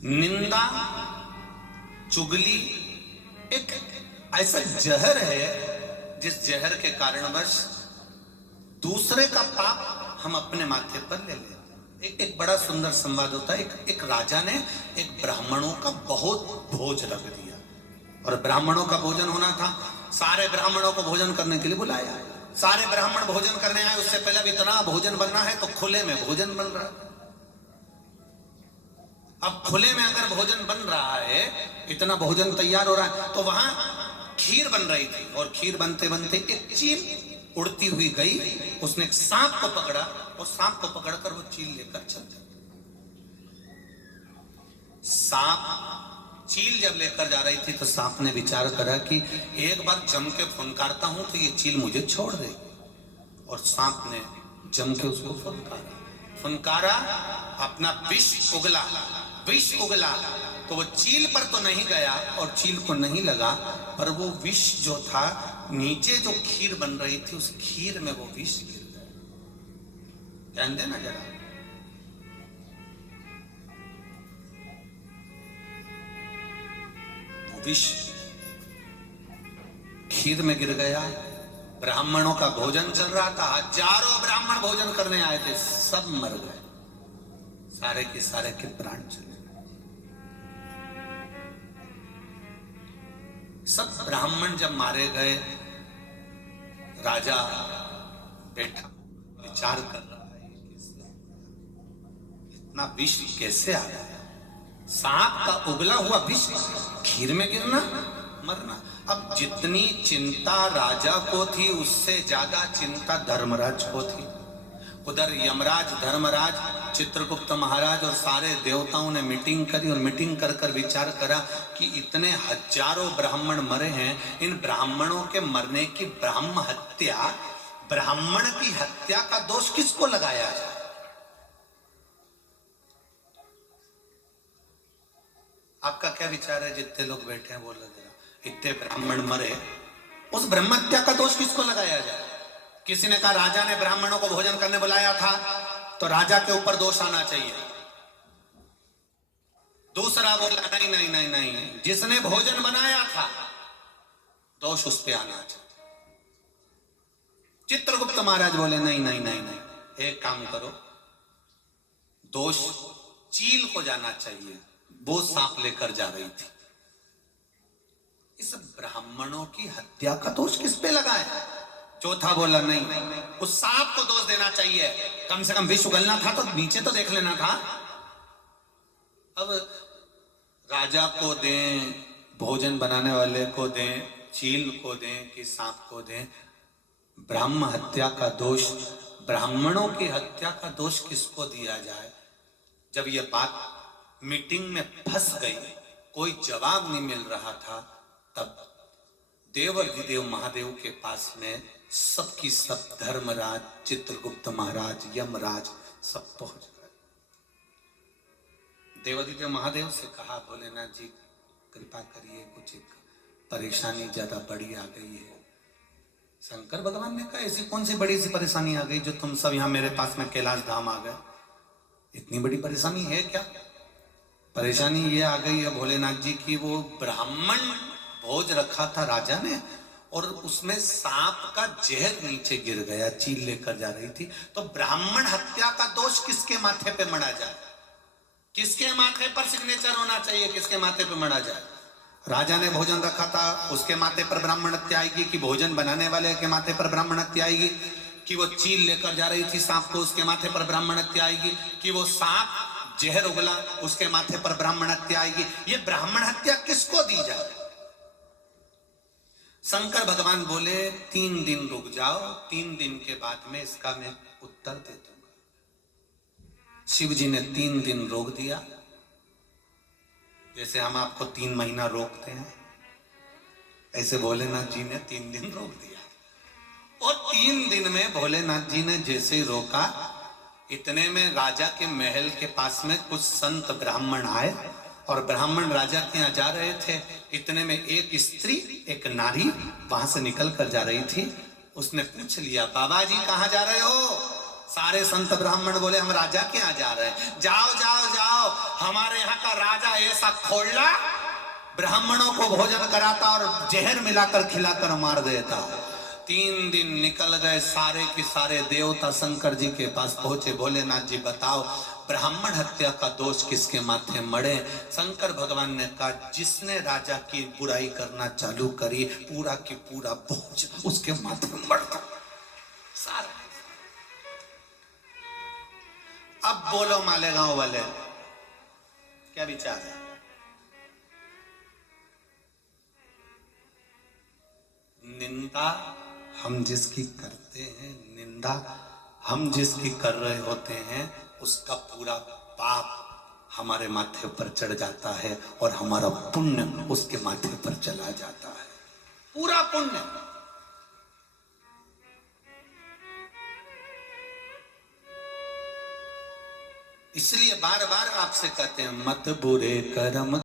निंदा, चुगली एक ऐसा जहर है जिस जहर के कारणवश दूसरे का पाप हम अपने माथे पर ले लेते हैं। एक बड़ा सुंदर संवाद होता है। एक राजा ने एक ब्राह्मणों का बहुत भोज रख दिया और ब्राह्मणों का भोजन होना था। सारे ब्राह्मणों को भोजन करने के लिए बुलाया। सारे ब्राह्मण भोजन करने आए। उससे पहले भी इतना भोजन बनना है तो खुले में भोजन बन रहा है। अब खुले में अगर भोजन बन रहा है, इतना भोजन तैयार हो रहा है, तो वहां खीर बन रही थी और खीर बनते बनते एक चील उड़ती हुई गई। उसने एक सांप को पकड़ा और सांप को पकड़कर वो चील लेकर चल गया। सांप चील जब लेकर जा रही थी तो सांप ने विचार करा कि एक बार जम के फुनकारता हूं तो ये चील मुझे छोड़ देगी। और सांप ने जम के उसको फुनकारा, अपना विष उगला। विष उगला तो वो चील पर तो नहीं गया और चील को नहीं लगा, पर वो विष जो था नीचे जो खीर बन रही थी उस खीर में वो विष गिर गया। ध्यान देना जरा। वो विष खीर में गिर गया। ब्राह्मणों का भोजन चल रहा था। हजारों ब्राह्मण भोजन करने आए थे, सब मर गए। सारे के सारे के प्राण चले। सब ब्राह्मण जब मारे गए, राजा बैठा विचार कर रहा है इतना विष कैसे आ गया। सांप का उगला हुआ विष खीर में गिरना, मरना। अब जितनी चिंता राजा को थी उससे ज्यादा चिंता धर्मराज को थी। उधर यमराज, धर्मराज, चित्रगुप्त महाराज और सारे देवताओं ने मीटिंग करी और मीटिंग कर कर विचार करा कि इतने हजारों ब्राह्मण मरे हैं, इन ब्राह्मणों के मरने की ब्राह्म हत्या, ब्राह्मण की हत्या का दोष किसको लगाया जाए। आपका क्या विचार है? जितने लोग बैठे हैं बोलो जरा। इतने ब्राह्मण मरे, उस ब्रह्म हत्या का दोष किसको लगाया जाए? किसी ने कहा राजा ने ब्राह्मणों को भोजन करने बुलाया था तो राजा के ऊपर दोष आना चाहिए। दूसरा बोला नहीं नहीं नहीं नहीं, जिसने भोजन बनाया था दोष उस पे आना चाहिए। चित्रगुप्त महाराज बोले नहीं नहीं नहीं नहीं, एक काम करो, दोष चील को जाना चाहिए, वो सांप लेकर जा रही थी। इस ब्राह्मणों की हत्या का दोष किस पे लगा है? चौथा बोला नहीं, उस सांप को दोष देना चाहिए। कम से कम विष उगलना था तो नीचे तो देख लेना था। अब राजा को दें, भोजन बनाने वाले को दें, चील को दें कि सांप को दें, ब्राह्म हत्या का दोष, ब्राह्मणों की हत्या का दोष किसको दिया जाए? जब यह बात मीटिंग में फंस गई, कोई जवाब नहीं मिल रहा था, तब देवाधिदेव महादेव के पास में सबकी सब, धर्मराज, चित्रगुप्त महाराज, यमराज सब पहुंच गए। देवाधिदेव महादेव से कहा, भोलेनाथ जी कृपा करिए, कुछ एक परेशानी ज्यादा बड़ी आ गई है। शंकर भगवान ने कहा, ऐसी कौन सी बड़ी सी परेशानी आ गई जो तुम सब यहां मेरे पास में कैलाश धाम आ गए? इतनी बड़ी परेशानी है क्या? परेशानी ये आ गई है भोलेनाथ जी की, वो ब्राह्मण भोज रखा था राजा ने और उसमें सांप का जहर नीचे गिर गया, चील लेकर जा रही थी। तो ब्राह्मण हत्या का दोष किसके माथे पे मढ़ा जाए? किसके माथे पर सिग्नेचर होना चाहिए? किसके माथे पे मढ़ा जाए? राजा ने भोजन रखा था, उसके माथे पर ब्राह्मण हत्या आएगी? कि भोजन बनाने वाले के माथे पर ब्राह्मण हत्या आएगी? कि वो चील लेकर जा रही थी सांप को, उसके माथे पर ब्राह्मण हत्या आएगी? कि वो सांप जहर उगला, उसके माथे पर ब्राह्मण हत्या आएगी? ये ब्राह्मण हत्या किसको दी जाए? शंकर भगवान बोले 3 दिन रुक जाओ, 3 दिन के बाद में इसका मैं उत्तर दे दूंगा। शिव जी ने 3 दिन रोक दिया। जैसे हम आपको 3 महीना रोकते हैं, ऐसे भोलेनाथ जी ने 3 दिन रोक दिया। और 3 दिन में भोलेनाथ जी ने जैसे ही रोका, इतने में राजा के महल के पास में कुछ संत ब्राह्मण आए और ब्राह्मण राजा के यहाँ जा रहे थे। इतने में एक स्त्री, एक नारी वहां से निकल कर जा रही थी। उसने पूछ लिया, बाबा जी कहाँ जा रहे हो? सारे संत ब्राह्मण बोले हम राजा के यहाँ जा रहे हैं। जाओ जाओ जाओ, हमारे यहाँ का राजा ऐसा खोला, ब्राह्मणों को भोजन कराता और जहर मिलाकर खिलाकर मार देता। 3 दिन निकल गए, सारे के सारे देवता शंकर जी के पास पहुंचे। भोलेनाथ जी बताओ ब्राह्मण हत्या का दोष किसके माथे मड़े? शंकर भगवान ने कहा जिसने राजा की बुराई करना चालू करी, पूरा की पूरा बोझ उसके माथे मड़ता सारा। अब बोलो मालेगांव वाले, क्या विचार है? निंदा हम जिसकी करते हैं, निंदा हम जिसकी कर रहे होते हैं, उसका पूरा पाप हमारे माथे पर चढ़ जाता है और हमारा पुण्य उसके माथे पर चला जाता है, पूरा पुण्य। इसलिए बार बार आपसे कहते हैं मत बुरे कर्म